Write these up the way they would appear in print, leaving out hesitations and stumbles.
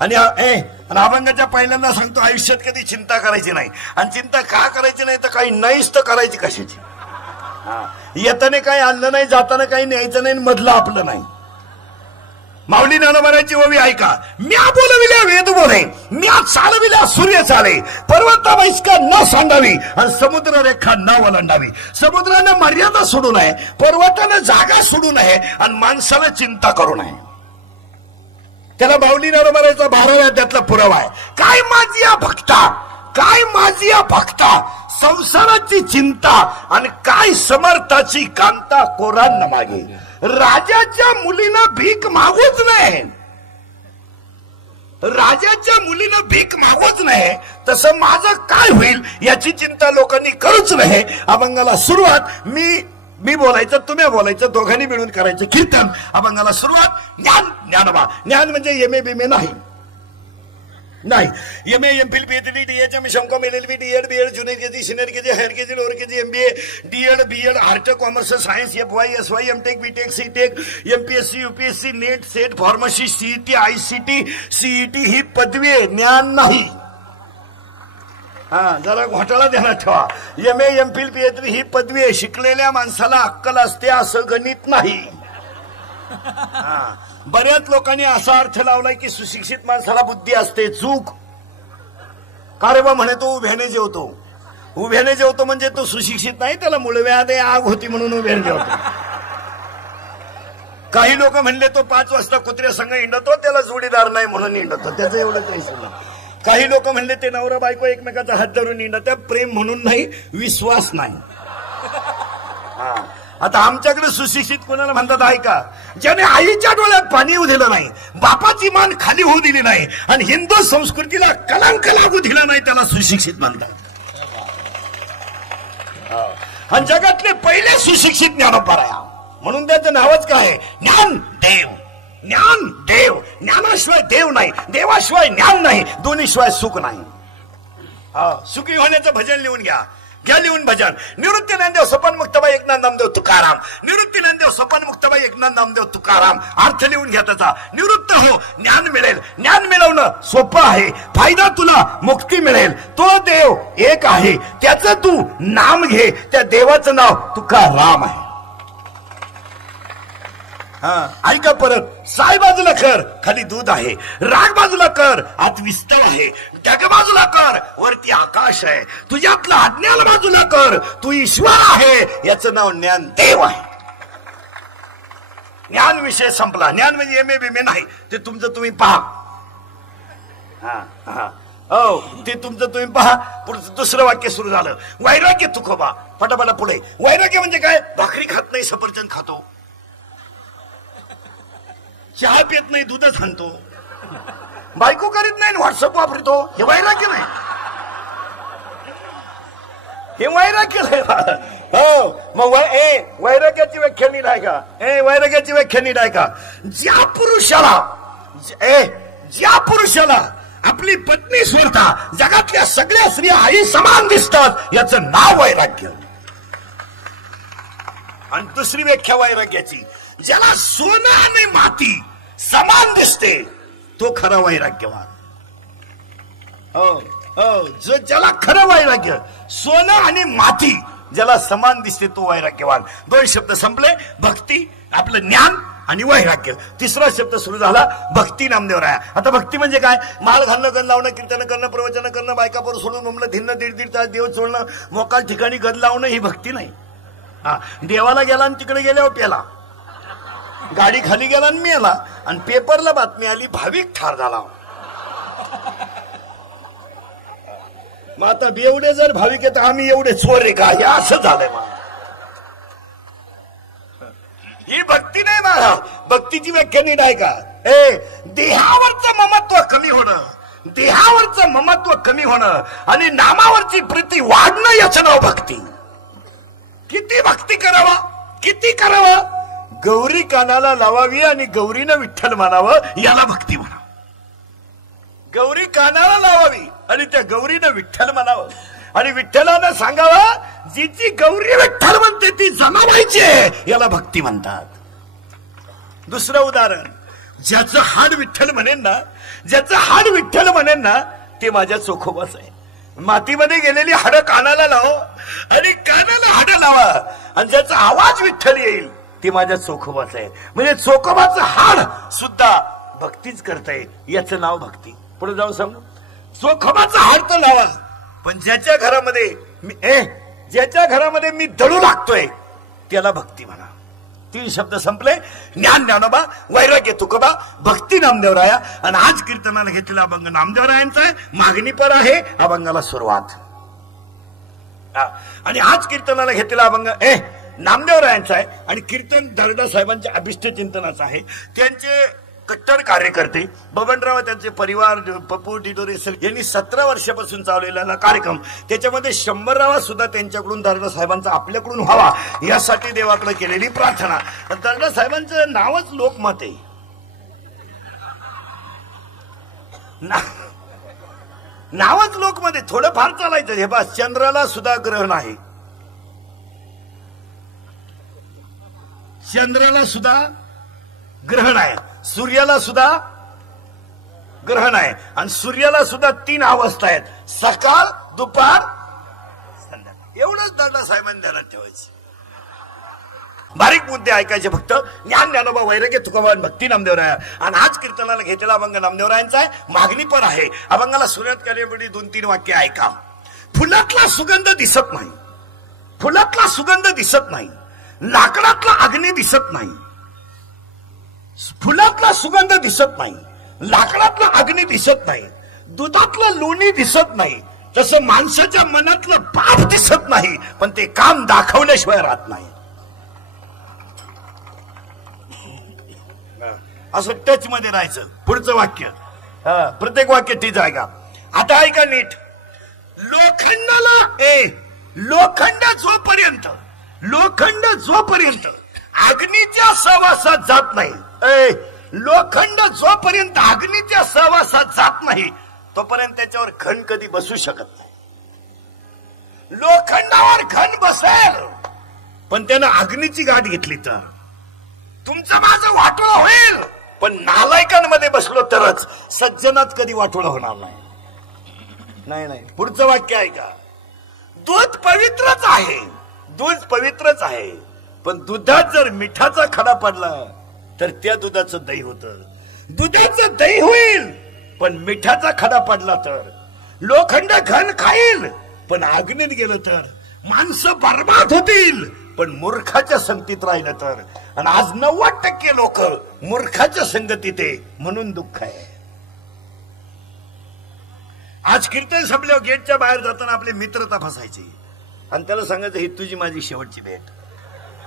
आणि अभंगाच्या पहिल्यांदा सांगतो, आयुष्यात कधी चिंता करायची नाही. आणि चिंता का करायची नाही तर काही नाहीच तर करायची कशाची. येताना काही आणलं नाही, जाताना काही न्यायचं नाही, मधलं आपलं नाही. माऊली ज्ञानोबाची ओवी ऐका. म्या बोलविल्या वेद बोले, म्या चालविल्या सूर्य चाले, पर्वता बैसका न सांडावी आणि समुद्र रेखा न वलंडावी. समुद्रानं मर्यादा सोडू नये, पर्वतानं जागा सोडू नये आणि माणसाला चिंता करू नये. त्याला माऊली ज्ञानोबाचा 12व्या अध्यायातला पुरावा आहे. काय माझी या भक्ता, काय माझी या भक्ता, संसाराची चिंता आणि काय समर्थाची कांता कोरांना मागे. राजाच्या मुलीनं भीक मागूच नाही, राजाच्या मुलीनं भीक मागूच नाही, तसं माझं काय होईल याची चिंता लोकांनी करूच नाही. अभंगाला सुरुवात मी बोलायचं, तुम्ही बोलायचं, दोघांनी मिळून करायचं कीर्तन. अभंगाला सुरुवात ज्ञान ज्ञानोबा. ज्ञान म्हणजे एम ए बीमे नाही, M A M Phil PhD DHM शंकॉम LLB DEd BEd junior KG senior KG higher KG lower KG MBA DEd BEd art commerce science FY SY MTech BTech सीटेक MPSC UPSC NET SET pharmacy CET ICT CET ही पदवी आहे, ज्ञान नाही. जरा घोटाळा ध्यानात ठेवा. M A M Phil PhD ही पदवी आहे, शिकलेल्या माणसाला अक्कल असते असं गणित नाही. बऱ्याच लोकांनी असा अर्थ लावलाय की सुशिक्षित माणसाला बुद्धी असते. चूक. का रे बा म्हणे तो उभ्याने जेवतो, उभ्याने जेवतो म्हणजे तो सुशिक्षित नाही, त्याला मुळव्याध आग होती म्हणून उभ्याने जेवतो. काही लोक म्हणले तो 5 वाजता कुत्र्या संघ हिंडतो, त्याला जोडीदार नाही म्हणून हिंडतो, त्याचं एवढं टेन्शन नाही. काही लोक म्हणले ते नवरा बायको एकमेकाचा हात धरून हिंडत, प्रेम म्हणून नाही, विश्वास नाही. आता आमच्याकडे सुशिक्षित कोणाला म्हणतात ऐका, ज्याने आईच्या डोळ्यात पाणी येऊ दिलं नाही, बापाची मान खाली होऊ दिली नाही आणि हिंदू संस्कृतीला कलंक लागू दिला नाही, त्याला सुशिक्षित म्हणतात. आणि जगातले पहिले सुशिक्षित ज्ञानोबाराया म्हणून त्याचं नावच काय, ज्ञान देव. ज्ञान देव, ज्ञानाशिवाय देव नाही, देवाशिवाय ज्ञान नाही, दोन्हीशिवाय सुख नाही. सुखी होण्याचं भजन लिहून घ्या लिहून भजन. निवृत्ती ज्ञानदेव सपन मुक्ताबाई एकनाथ नामदेव तुकाराम. निवृत्ती ज्ञानदेव सपन मुक्ताबाई एकनाथ नामदेव तुकाराम. अर्थ लिहून घ्या त्याचा. निवृत्त हो, ज्ञान मिळेल. ज्ञान मिळवणं सोपं आहे, फायदा तुला मुक्ती मिळेल. तो देव एक आहे, त्याचं तू नाम घे, त्या देवाचं नाव तुकाराम आहे. ऐका परत. साय बाजूला कर, खाली दूध आहे. राग बाजूला कर, आत विस्तव आहे. ढग बाजूला कर, वरती आकाश आहे. तुझ्यातला अज्ञान बाजूला कर, तू ईश्वर आहे, याचं नाव ज्ञानदेव आहे. ज्ञान विषय संपला. ज्ञान म्हणजे एम ए बीमे नाही, ते तुमचं तुम्ही पहा. ते तुमचं तुम्ही पहा. पुढचं दुसरं वाक्य सुरू झालं. वैराग्य तुकोबा. पटापटा पुढे. वैराग्य म्हणजे काय, भाकरी खात नाही, सफरचंद खातो, चहा पित नाही, दूधच आणतो, बायको करीत नाही, व्हॉट्सअप वापरतो. हे वैराग्य नाही, हे वैराग्य नाही. हो मग वैराग्याची व्याख्या नीट आहे का, वैराग्याची व्याख्या नीट आहे का. ज्या पुरुषाला आपली पत्नी सोडता जगातल्या सगळ्या स्त्रिया आई समान दिसतात, याचं नाव वैराग्य. आणि दुसरी व्याख्या वैराग्याची, ज्याला सोनं आणि माती समान दिसते तो खरा वैराग्यवान. जो ज्याला खरं वैराग्य, सोनं आणि माती ज्याला समान दिसते तो वैराग्यवान. 2 शब्द संपले. भक्ती, आपलं ज्ञान आणि वैराग्य. तिसरा शब्द सुरू झाला भक्ती नामदेवराया. आता भक्ती म्हणजे काय, माळ घालणं, गण लावणं, कीर्तन करणं, प्रवचन करणं, बायकापोर सोडून मुंबलं धिन्न, 1.5 तास देव सोडणं, मोकाल ठिकाणी गण लावणं, ही भक्ती नाही. देवाला गेला आणि तिकडे गेल्यावर पेला, गाडी खाली गेला आणि मेला, आणि पेपरला बातमी आली भाविक ठार झाला. मग आता एवढे जर भाविक येत, आम्ही एवढे चोर रे का, हे असं झालंय. ही भक्ती नाही ना. भक्तीची व्याख्या नीट आहे का. देहावरचं ममत्व कमी होणं, देहावरचं ममत्व कमी होणं आणि नामावरची प्रीती वाढणं, याचं नाव भक्ती. किती भक्ती करावा, किती करावं. गौरी कानाला लावावी आणि गौरीनं विठ्ठल म्हणावं, याला भक्ती म्हणा. गौरी कानाला लावावी आणि त्या गौरीनं विठ्ठल म्हणावं, आणि विठ्ठलानं सांगावं जिची गौरी विठ्ठल म्हणते ती जमावायची, याला भक्ती म्हणतात. दुसरं उदाहरण, ज्याचं हाड विठ्ठल म्हणेन ना, ज्याचं हाड विठ्ठल म्हणेन ना, ते माझ्या चोखोबाच आहे. मातीमध्ये गेलेली हाडं कानाला लाव आणि कानाला हाडं लावा, आणि ज्याचा आवाज विठ्ठल येईल ते माझ्या चोखोबाच आहे. म्हणजे चोखोबाचं हाड सुद्धा भक्तीच करता येईल, याचं नाव भक्ती. पुढे जाऊन सांगू, चोखोबाचं हाड तर लावा, पण ज्याच्या घरामध्ये मी दळू लागतोय त्याला भक्ती म्हणा. 3 शब्द संपले. ज्ञान ज्ञानोबा, वैराग्य तुकोबा, भक्ती नामदेवराया. आणि आज कीर्तनाला घेतलेला अभंग नामदेवरायांचा आहे. मागणी पर आहे अभंगाला सुरुवात. आणि आज कीर्तनाला घेतलेला अभंग नामदेवरायांचा आहे. आणि कीर्तन दर्डा साहेबांच्या अभिष्ट चिंतनाचं आहे. त्यांचे कट्टर कार्यकर्ते बबनराव, त्यांचे परिवार, पप्पू डिडोरे यांनी 17 वर्षापासून चालवलेला कार्यक्रम, त्याच्यामध्ये 100रावा सुद्धा त्यांच्याकडून दर्डा साहेबांचा आपल्याकडून व्हावा यासाठी देवाकडे केलेली प्रार्थना. दर्डा साहेबांचं नावच लोकमत आहे. नावच लोकमत आहे. थोडं फार चालायचं. हे बस, चंद्राला सुद्धा ग्रहण आहे, चंद्राला सुद्धा ग्रहण आहे, सूर्याला सुद्धा ग्रहण आहे. आणि सूर्याला सुद्धा 3 अवस्था आहेत, सकाळ, दुपार, संध्याकाळ. एवढंच दर्डा साहेबांनी ध्यानात ठेवायचं. बारीक मुद्दे ऐकायचे फक्त. ज्ञान ज्ञानोबा, वैराग्य तुकोबा, भक्ती नामदेवराया. आणि आज कीर्तनाला घेतलेला अभंग नामदेवरायांचा आहे. मागणी पर आहे. अभंगाला सुरुवात करण्यापूर्वी 2-3 वाक्य ऐका. फुलातला सुगंध दिसत नाही, फुलातला सुगंध दिसत नाही, लाकडातला अग्नी दिसत नाही. फुलातला सुगंध दिसत नाही, लाकडातला अग्नी दिसत नाही, दुधातलं लोणी दिसत नाही, तसं माणसाच्या मनातलं पाप दिसत नाही, पण ते काम दाखवल्याशिवाय राहत नाही. असं टच मध्ये राहायचं. पुढचं वाक्य, प्रत्येक वाक्य तीच ऐका. आता ऐका नीट. लोखंड जोपर्यंत अग्नीच्या सहवासात जात नाही, लोखंड जोपर्यंत अग्नीच्या सहवासात जात नाही तोपर्यंत त्याच्यावर घन कधी बसू शकत नाही. लोखंडावर घन बसेल, पण त्यानं अग्नीची गाठ घेतली तर तुमचं माझं वाटोळं होईल. पण नालायकांमध्ये बसलो तरच सज्जनात कधी वाटोळं होणार नाही. नाही. पुढचं वाक्य ऐका. दूध पवित्रच आहे, दूध पवित्रच आहे, पण दुधात जर मिठाचा खडा पडला तर त्या दुधाचं दही होतं. दुधाचं दही होईल, पण मिठाचा खडा पडला तर. लोखंड घन खाईल, पण अग्नीत गेलं तर. माणसं बर्बाद होतील, पण मूर्खाच्या संगतीत राहिलं तर. आणि आज 90% लोक मूर्खाच्या संगतीत आहे, म्हणून दुःख आहे. आज कीर्तन संपल्यावर गेटच्या बाहेर जाताना आपले मित्र तपासायचे आणि त्याला सांगायचं, ही तुझी माझी शेवटची भेट,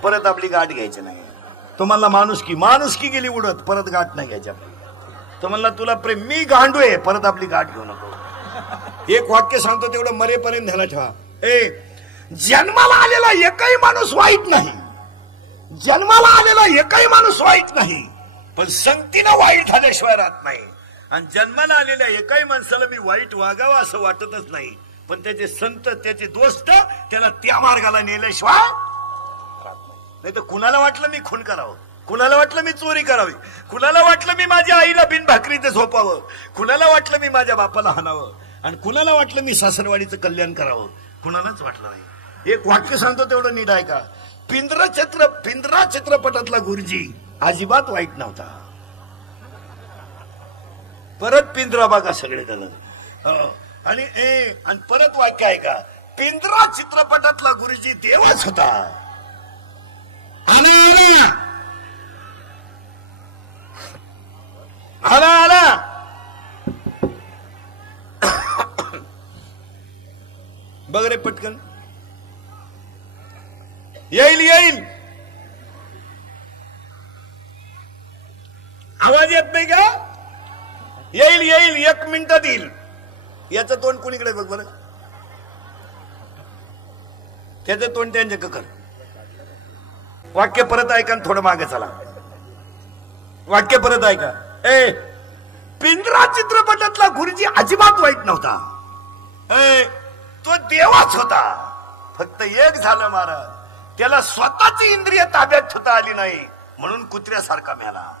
परत आपली गाठ घ्यायची नाही. तुम्हाला माणुसकी गेली उडत, परत गाठ नाही घ्यायची आपली. तर म्हणला तुला प्रेम, मी गांडू आहे, परत आपली गाठ घेऊ नको. एक वाक्य सांगतो तेवढं मरेपर्यंत ध्यानात ठेवा. जन्माला आलेला एकही माणूस वाईट नाही, जन्माला आलेला एकही माणूस वाईट नाही, पण संगतीनं वाईट झाल्याशिवाय राहत नाही. आणि जन्माला आलेल्या एकाही माणसाला मी वाईट वागावं असं वाटतच नाही, पण त्याचे संत, त्याचे दोस्त त्याला त्या मार्गाला नेल्याशिवाय राहत नाही. तर कुणाला वाटलं मी खून करावं, कुणाला वाटलं मी चोरी करावी, कुणाला वाटलं मी माझ्या आईला बिन भाकरीचं झोपावं, कुणाला वाटलं मी माझ्या बापाला हाणावं, आणि कुणाला वाटलं मी सासरवाडीचं कल्याण करावं, कुणालाच वाटलं नाही. एक वाक्य सांगतो तेवढं नीट ऐका. पिंजरा चित्रपटातला गुरुजी अजिबात वाईट नव्हता. परत पिंजरा बघा सगळे जण. आणि परत वाक्य ऐका. पिंजरा चित्रपटातला गुरुजी देवच होता. आला बघ रे पटकन. येईल आवाज येत नाही का? येईल 1 मिनिटात येईल. याचं तोंड कोणीकडे बघ बरं, त्याचं तोंड त्यांच्या कर. वाक्य परत ऐका, थोडं मागे चला. वाक्य परत ऐका. पिंजरा चित्रपटातला गुरुजी अजिबात वाईट नव्हता. तो देवाच होता. फक्त एक झालं महाराज, त्याला स्वतःची इंद्रिय ताब्यात ठेवता आली नाही, म्हणून कुत्र्यासारखा मेला.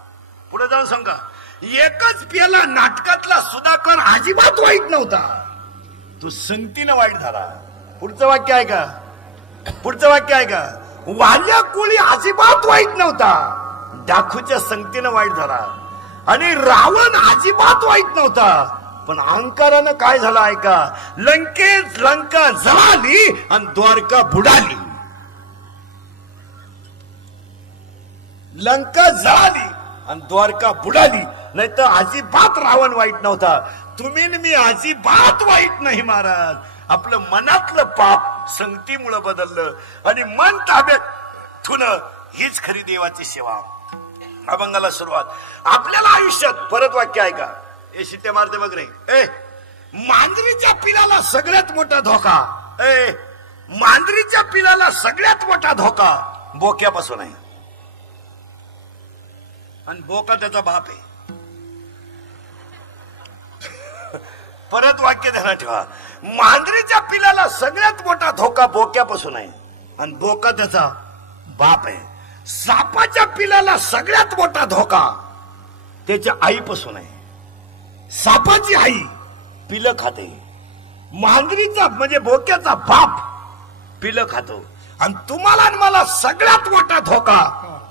पुढे जाऊन सांगा. एकच पेला नाटकातला सुधाकर अजिबात वाईट नव्हता, तो संगतीनं वाईट झाला. पुढचं वाक्य आहे का? पुढचं वाक्य आहे का? वाल्या कोळी अजिबात वाईट नव्हता, डाकूच्या संगतीनं वाईट झाला. आणि रावण अजिबात वाईट नव्हता, पण अहंकारानं काय झालं ऐका, लंकेत लंका जळाली आणि द्वारका बुडाली. लंका जळाली आणि द्वारका बुडाली. नाही तर अजिबात रावण वाईट नव्हता. तुम्ही मी अजिबात वाईट नाही महाराज. आपलं मनातलं पाप संगतीमुळे बदललं आणि मन ताब्यात ठेवणं हीच खरी देवाची सेवा. अभंगाला सुरुवात. आपल्याला आयुष्यात परत वाक्य आहे का? ए शिट्ट्या मारते बघ रे. मांजरीच्या पिलाला सगळ्यात मोठा धोका, मांजरीच्या पिलाला सगळ्यात मोठा धोका बोक्यापासून आहे. आणि बोका त्याचा बाप आहे. परत वाक्य ध्यानात ठेवा. मांजरीच्या पिलाला सगळ्यात मोठा धोका बोक्यापासून आहे आणि बोका त्याचा बाप आहे. सापाच्या पिलाला सगळ्यात मोठा धोका त्याच्या आईपासून आहे. सापाची आई पिलं खाते, मांजरीचा म्हणजे बोक्याचा बाप पिलं खातो. आणि तुम्हाला आणि मला सगळ्यात मोठा धोका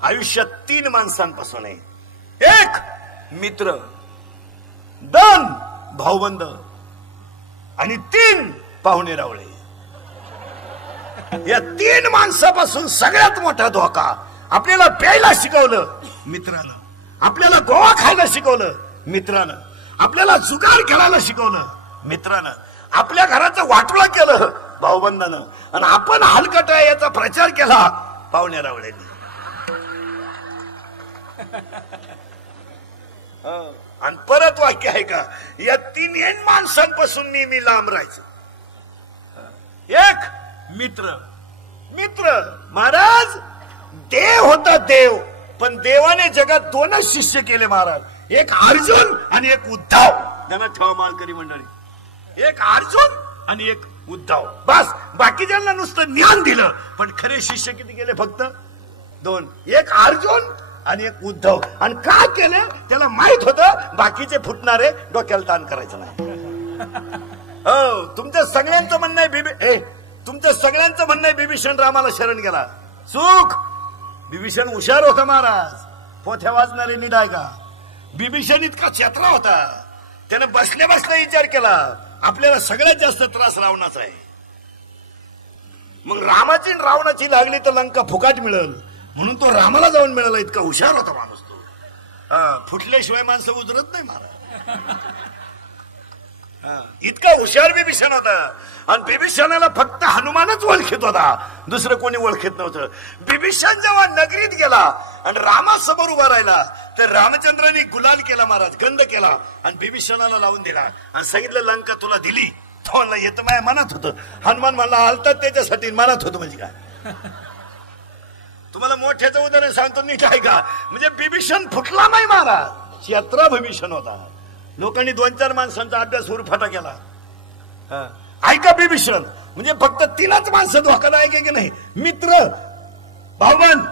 आयुष्यात 3 माणसांपासून आहे. 1 मित्र, 2 भाऊबंद आणि 3 पाहुणे रावळे. या 3 माणसापासून सगळ्यात मोठा धोका. आपल्याला प्यायला शिकवलं मित्रानं, आपल्याला गोवा खायला शिकवलं मित्रानं, आपल्याला जुगार खेळायला शिकवलं मित्रानं, आपल्या घराचं वाटोळं केलं भाऊबंदानं, आणि आपण हलकट आहे याचा प्रचार केला पाहुण्या रावळ्यांनी. आणि परत वाक्य आहे का, या 3 माणसांपासून नेहमी लांब राहायचं. 1 मित्र, मित्र महाराज देव होता देव, पण देवाने जगात 2च शिष्य केले महाराज. 1 अर्जुन आणि 1 उद्धव. त्यांना ठेवा मालकरी मंडळी. 1 अर्जुन आणि 1 उद्धव. बस बाकीच्यांना नुसतं ज्ञान दिलं, पण खरे शिष्य किती केले? फक्त 2. 1 अर्जुन आणि 1 उद्धव. आणि काय केलं त्याला माहित होतं, बाकीचे फुटणारे डोक्याला ताण करायचं नाही. हो, तुमच्या सगळ्यांचं म्हणणं आहे तुमच्या सगळ्यांचं म्हणणं आहे बिभीषण रामाला शरण गेला. सुख. बिभीषण हुशार होता महाराज, पोथ्या वाचणारे नीट आहे का? बिभीषण इतका चेतला होता, त्याने बसल्या बसल्या विचार केला आपल्याला सगळ्यात जास्त त्रास रावणाचा आहे. मग रामाची रावणाची लागली तर लंका फुकाट मिळेल म्हणून तो रामाला जाऊन मिळाला. इतका हुशार होता माणूस तो. फुटल्याशिवाय माणसं उजरत नाही महाराज. इतका हुशार बिभीषण होता. आणि बिभीषणाला फक्त हनुमानच ओळखीत होता, दुसरं कोणी ओळखीत नव्हतं. बिभीषण जेव्हा नगरीत गेला आणि रामासमोर उभा राहिला तर रामचंद्रांनी गुलाल केला महाराज, गंध केला आणि बिभीषणाला लावून दिला आणि सांगितलं लंका तुला दिली. तो म्हणला येतं माझ्या मनात होतं. हनुमान म्हणला आलतात त्याच्यासाठी मनात होतं म्हणजे काय. तुम्हाला मोठ्याचं उदाहरण सांगतो नीट आहे का. म्हणजे बिभीषण फुटला नाही महाराज, यात्रा बिभीषण होता. लोकांनी 2-4 माणसांचा अभ्यास उरफाटा केला. ऐका बिभीषण म्हणजे फक्त 3च माणसं धोकादायक आहे की नाही, मित्र, भाऊबंद,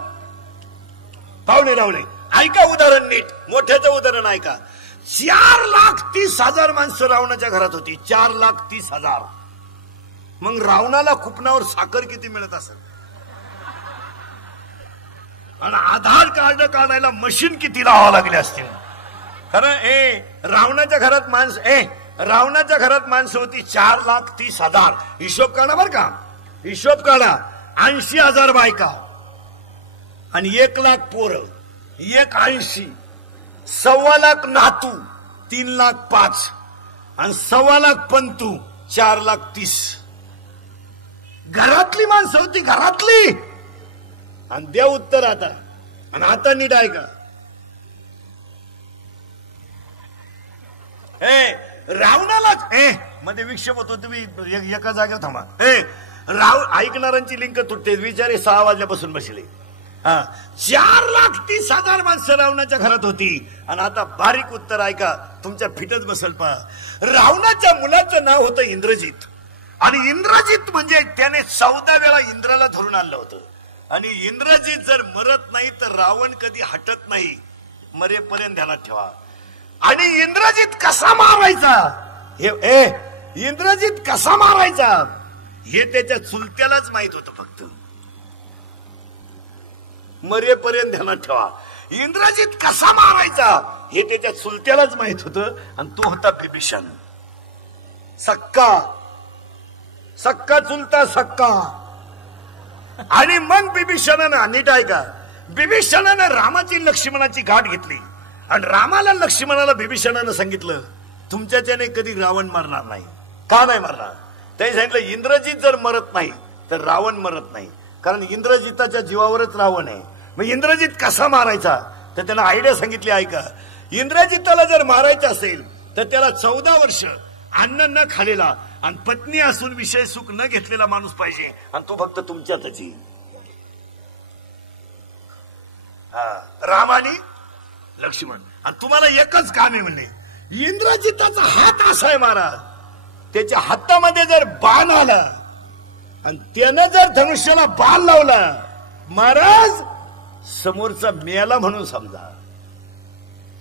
पाहुणे रावळे. ऐका उदाहरण नीट, मोठ्याचं उदाहरण ऐका. 4,30,000 माणसं रावणाच्या घरात होती. 4,30,000. मग रावणाला कुपनावर साखर किती मिळत असेल, आणि आधार कार्ड काढायला मशीन किती लावावं लागले असतील. कारण रावणाच्या घरात रावणाच्या घरात माणसं होती 4,30,000. हिशोब काढा बर का, हिशोब काढा. 80,000 बायका आणि 1,00,000 पोरं, 1,80,000, 1,25,000 नातू, 3,05,000 आणि 1,25,000 पंतू, 4,30,000. घरातली माणसं होती, घरातली. आणि द्या उत्तर आता. आणि आता नीट ऐका. रावणाला मध्ये विक्षेप होतो. तुम्ही एका जागेवर थांबा. ऐकणाऱ्यांची लिंक तुटते. विचारे 6 वाजल्यापासून बसले. 4,30,000 माणसं रावणाच्या घरात होती. आणि आता बारीक उत्तर ऐका, तुमच्या फिटच बसल पहा. रावणाच्या मुलाचं नाव होतं इंद्रजित. आणि इंद्रजित म्हणजे त्याने 14 वेळा इंद्राला धरून आणलं होतं. आणि इंद्रजित जर मरत नाही तर रावण कधी हटत नाही. मरेपर्यंत ध्यानात ठेवा. आणि इंद्रजित कसा मारायचा हे इंद्रजित कसा मारायचा हे त्याच्या चुलत्यालाच माहित होतं. फक्त मरेपर्यंत ध्यानात ठेवा, इंद्रजित कसा मारायचा हे त्याच्या चुलत्यालाच माहित होतं. आणि तो होता बिभीषण. सक्का चुलता सक्का. आणि मग बिभीषणानं, नीट ऐका, बिभीषणानं रामाची लक्ष्मणाची गाठ घेतली. आणि रामाला लक्ष्मणाला बिभीषणानं सांगितलं तुमच्याच्याने कधी रावण मरणार नाही. का नाही मरणार? त्यांनी सांगितलं इंद्रजित जर मरत नाही तर रावण मरत नाही, कारण इंद्रजिताच्या जीवावरच रावण आहे. मग इंद्रजित कसा मारायचा तर त्यांना आयडिया सांगितली. ऐका, इंद्रजिताला जर मारायचं असेल तर त्याला 14 वर्ष अन्न न खालेला आणि पत्नी असून विषय सुख न घेतलेला माणूस पाहिजे. आणि तो फक्त तुमच्यातच. राम आणि लक्ष्मण. आणि तुम्हाला एकच काम आहे म्हणले, इंद्रजिताचा हात असा आहे महाराज, त्याच्या हातामध्ये जर बाण आला आणि त्यानं जर धनुष्याला बाण लावला महाराज, समोरचा मेला म्हणून समजा.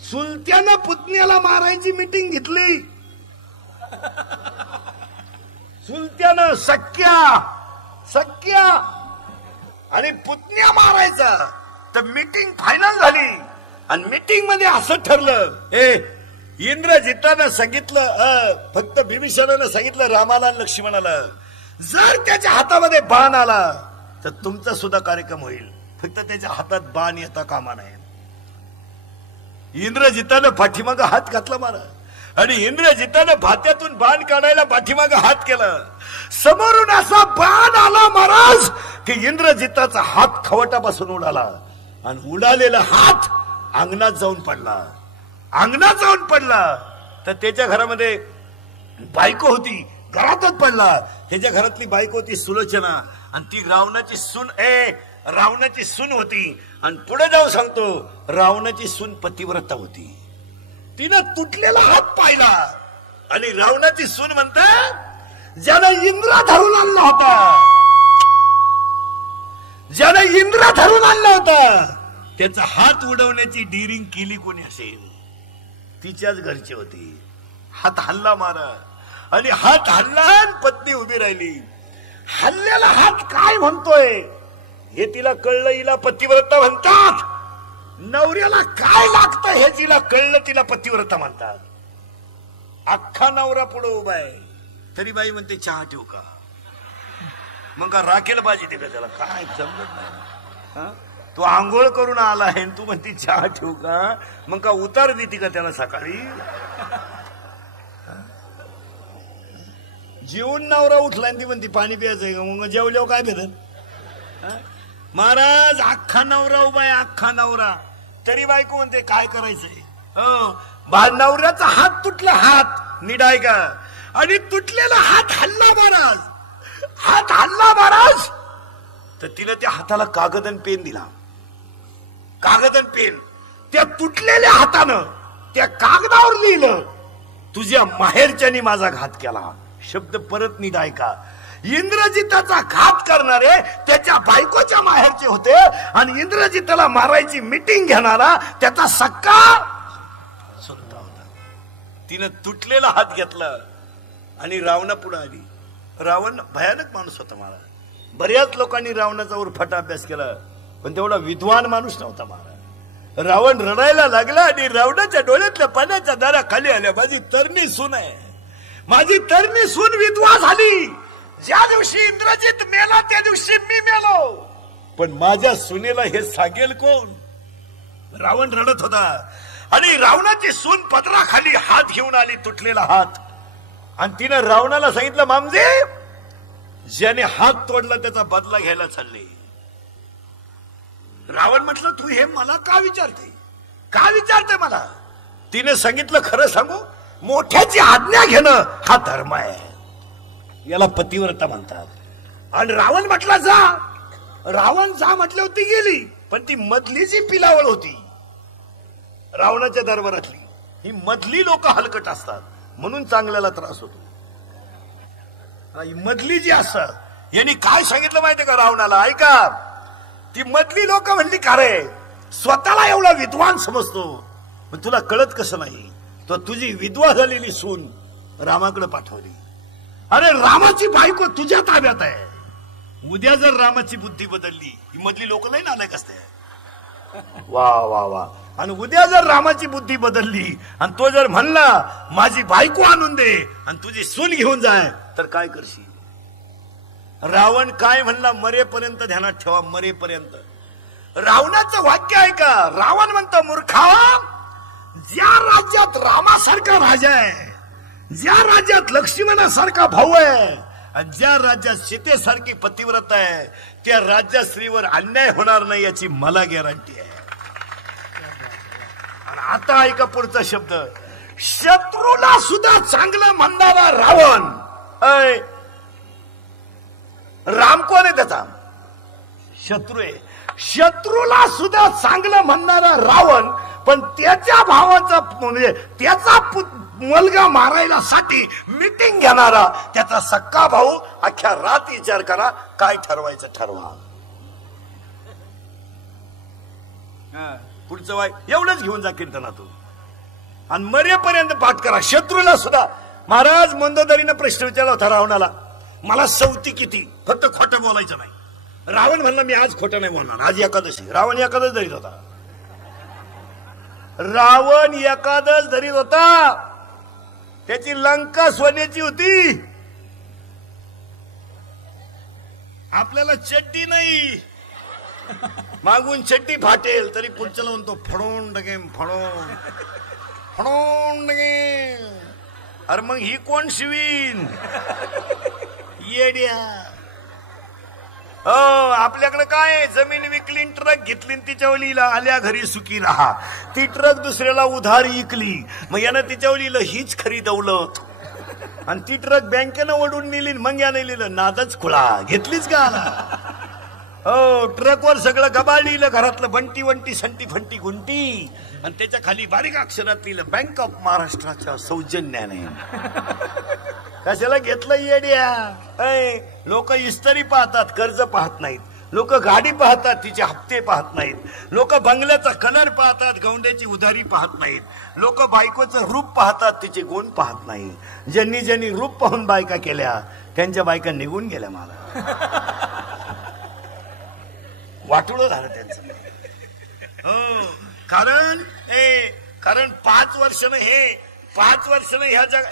चुलत्यानं पुतण्याला मारायची मीटिंग घेतली. चुलत्यानं सख्या आणि पुतण्या मारायचा. तर मीटिंग फायनल झाली आणि मीटिंग मध्ये असं ठरलं, इंद्रजितानं सांगितलं, फक्त बिभीषणानं सांगितलं रामाला आणि लक्ष्मणाला, जर त्याच्या हातामध्ये बाण आला तर तुमचा सुद्धा कार्यक्रम होईल, फक्त त्याच्या हातात बाण येता कामा नये. इंद्रजितानं पाठीमागं हात घातला महाराज आणि इंद्रजितानं भात्यातून बाण काढायला पाठीमागं हात केला. समोरून असा बाण आला महाराज की इंद्रजिताचा हात खवटापासून उडाला आणि उडालेला हात अंगणात जाऊन पडला. तर त्याच्या घरामध्ये बायको होती, घरातच पडला. त्याच्या घरातली बायको होती सुलोचना आणि ती रावणाची सून होती. आणि पुढे जाऊन सांगतो, रावणाची सून पतिव्रता होती. तिनं तुटलेला हात पाहिला आणि रावणाची सून म्हणतात, ज्यानं इंद्र धरून आणला होता त्याचा हात उडवण्याची डिरिंग केली कोणी असेल, तिच्याच घरची होती. हात हल्ला मारा आणि हात हल्ला आणि पत्नी उभी राहिली. हल्ल्याला हात काय म्हणतोय हे तिला कळलं, हिला पतिव्रता म्हणतात. नवऱ्याला काय लागतं हे तिला कळलं, तिला पतिव्रता म्हणतात. अख्खा नवरा पुढे उभा आहे तरी बाई म्हणते चहा ठेवू का? मग का राखेल भाजी दे का त्याला? काय समजत नाही. तू आंघोळ करून आला आहे तू म्हणते चहा ठेवू का? मग का उतार देते का त्याला सकाळी? जेवून नवरा उठला ती म्हणते पाणी प्यायचंय का? मग जेवल्यावर काय भेटत? महाराज अख्खा नवरा उभा आहे, अख्खा नवरा, तरी बायको म्हणते काय करायचंय? नवऱ्याचा हात तुटला, हात निडाय का? आणि तुटलेला हात हल्ला महाराज, तर तिला त्या हाताला कागद आणि पेन दिला. कागद आणि पेन त्या तुटलेल्या हातानं त्या कागदावर लिहिलं, तुझ्या माहेरच्यानी माझा घात केला. शब्द परत नीट ऐका. इंद्रजिताचा घात करणारे त्याच्या बायकोच्या माहेरचे होते आणि इंद्रजिताला मारायची मीटिंग घेणारा त्याचा सक्का चुलता होता. तिनं तुटलेला हात घेतला आणि रावणा पुढे आली. रावण भयानक माणूस होता महाराज. बऱ्याच लोकांनी रावणाचा उरफाटा अभ्यास केला पण तेवढा विद्वान माणूस नव्हता महाराज. रावण रडायला लागला आणि रावणाच्या डोळ्यातल्या पाण्याच्या दारा खाली आल्या, माझी तरणी सून आहे, माझी तरणी सून विधवा झाली. ज्या दिवशी इंद्रजित मेला त्या दिवशी मी मेलो, पण माझ्या सुनेला हे सांगेल कोण? रावण रडत होता आणि रावणाची सून पदराखाली हात घेऊन आली, तुटलेला हात, आणि तिनं रावणाला सांगितलं, मामजे ज्याने हात तोडला त्याचा बदला घ्यायला चालले. रावण म्हटलं, तू हे मला का विचारते मला? तिने सांगितलं, खरं सांगू, मोठ्याची आज्ञा घेणं हा धर्म आहे, याला पतिव्रता म्हणतात. आणि रावण म्हटला जा. रावण जा म्हटलं होती गेली, पण ती मधली जी पिलावळ होती रावणाच्या दरबारातली, ही मधली लोक हलकट असतात म्हणून चांगल्याला त्रास होतो. मधली जी असतात यांनी काय सांगितलं माहितीये का रावणाला? ऐका, ती मधली लोक म्हणली, का रे स्वतःला एवढा विद्वान समजतो पण तुला कळत कसं नाही? तो तुझी विधवा झालेली सून रामाकडे पाठवली. अरे रामाची बायको तुझ्या ताब्यात आहे. उद्या जर रामाची बुद्धी बदलली, ही मधली लोक नाही नालायक असते. वा वा वा. आणि उद्या जर रामाची बुद्धी बदलली आणि तो जर म्हणला माझी बायको आणून दे आणि तुझी सून घेऊन जाय, तर काय करशील? रावण काय म्हणला? मरेपर्यंत ध्यानात ठेवा, मरेपर्यंत. रावणाचं वाक्य आहे का? रावण म्हणतो, मूर्खा, ज्या राज्यात रामासारखा राजा आहे, ज्या राज्यात लक्ष्मणासारखा भाऊ आहे आणि ज्या राज्यात सीतेसारखी पतिव्रता आहे, त्या राज्यात स्त्रीवर अन्याय होणार नाही याची मला गॅरंटी आहे. आणि आता ऐका पुढचा शब्द. शत्रूला सुद्धा चांगलं म्हणणारा रावण. राम कोण आहे? त्याचा शत्रू आहे. शत्रूला सुद्धा चांगलं म्हणणारा रावण, पण त्याच्या भावाचा म्हणजे त्याचा मुलगा मारायला साठी मीटिंग घेणारा त्याचा सक्का भाऊ. अख्ख्या रात विचार करा, काय ठरवायचं ठरवा. पुढचं वाय एवढंच घेऊन जा कीर्तनातून आणि मरेपर्यंत पाठ करा. शत्रूला सुद्धा. महाराज मंदोदरीनं प्रश्न विचारला होता रावणाला, मला सवती किती? फक्त खोटं बोलायचं नाही. रावण म्हणला मी आज खोटं नाही बोलणार, आज एकादशी. रावण एकादश धरीत होता. रावण एकादश धरीत होता. त्याची लंका सोन्याची होती. आपल्याला चड्डी नाही, मागून चड्डी फाटेल तरी पुढच्याला म्हणतो फडून डगेम फडून फडून डगेम. अरे मग ही कोण शिवीन? येड्या. हो, आपल्याकडे काय, जमीन विकली, ट्रक घेतली, तिच्यावलीला आल्या घरी सुखी राहा. ती ट्रक दुसऱ्याला उधार इकली, मग यानं तिच्यावलीला हीच खरी दौलत. आणि ती ट्रक बँकेनं ओढून नेली, मग यानं लिहिलं नादच खुळा. घेतलीच का? हो, ट्रकवर सगळं गबाळ लिहिलं, घरातलं बंटी वंटी संटी फंटी गुंटी, आणि त्याच्या खाली बारीक अक्षरात लिहिलं बँक ऑफ महाराष्ट्राच्या सौजन्याने. कशाला घेतलं येड्या? लोक इस्त्री पाहतात, कर्ज पाहत नाहीत. लोक गाडी पाहतात, तिचे हप्ते पाहत नाहीत. लोक बंगल्याचा कलर पाहतात, गौंड्याची उधारी पाहत नाहीत. लोक बायकोचं रूप पाहतात, तिचे गुण पाहत नाही. ज्यांनी ज्यांनी रूप पाहून बायका केल्या, त्यांच्या बायका निघून गेल्या. मला वाटोळं झालं त्यांचं. हो, कारण 5 वर्षानं ह्या जग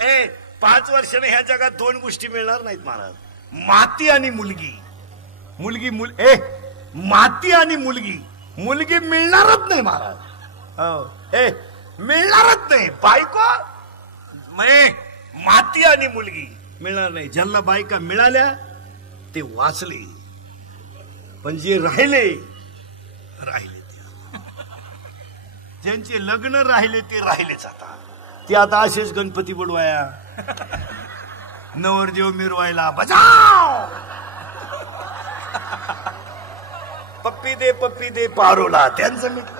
5 वर्षानं ह्या जगात 2 गोष्टी मिळणार नाहीत महाराज. माती आणि मुलगी. माती आणि मुलगी मिळणारच नाही महाराज. हो, मिळणारच नाही. बायको माती आणि मुलगी मिळणार नाही. ज्यांना बायका मिळाल्या ते वाचले, पण जे राहिले ज्यांचे लग्न राहिले ते राहिलेच. ते आता असेच गणपती बुडवाया, नवरदेव मिरवायला बजाव, पप्पी दे पारोला. त्यांचं मित्र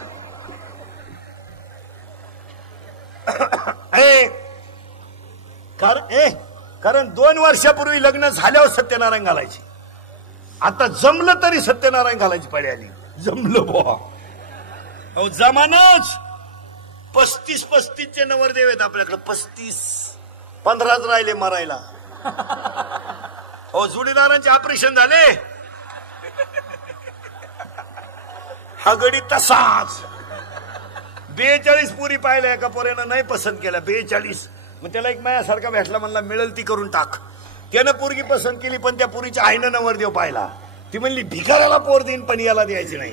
कारण 2 वर्षापूर्वी लग्न झाल्यावर सत्यनारायण घालायची. आता जमलं तरी सत्यनारायण घालायची पाळी आली. जमलं बुवा. अहो, जमानाच 35 नवरदेव आहेत आपल्याकडे. 15च राहिले मरायला. अहो, जोडीदारांचे ऑपरेशन झाले. हा गडी तसाच 42 पुरी पाहिल्या. एका पोऱ्यानं नाही पसंत केला 42. मग त्याला एक माझ्यासारखा भेटला, म्हणला मिळेल ती करून टाक. त्यानं पोरगी पसंत केली, पण त्या पोरीच्या आईनं नवरदेव पाहिला. ती म्हणली भिकाऱ्याला पोर देईन पण याला द्यायची नाही.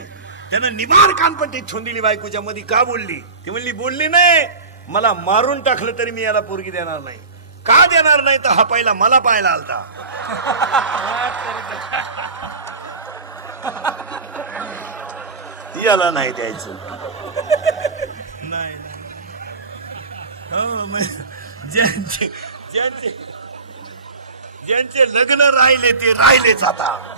त्यानं निबार कानपट्टी ठेवून दिली बायकोच्या मध्ये. का बोलली? ती म्हणली बोलली नाही, मला मारून टाकलं तरी मी याला पोरगी देणार नाही. का देणार नाही? तर हा पहिला मला पाहायला आलता. याला नाही द्यायचं. नाही. हो, ज्यांचे लग्न राहिले ते राहिलेच आता.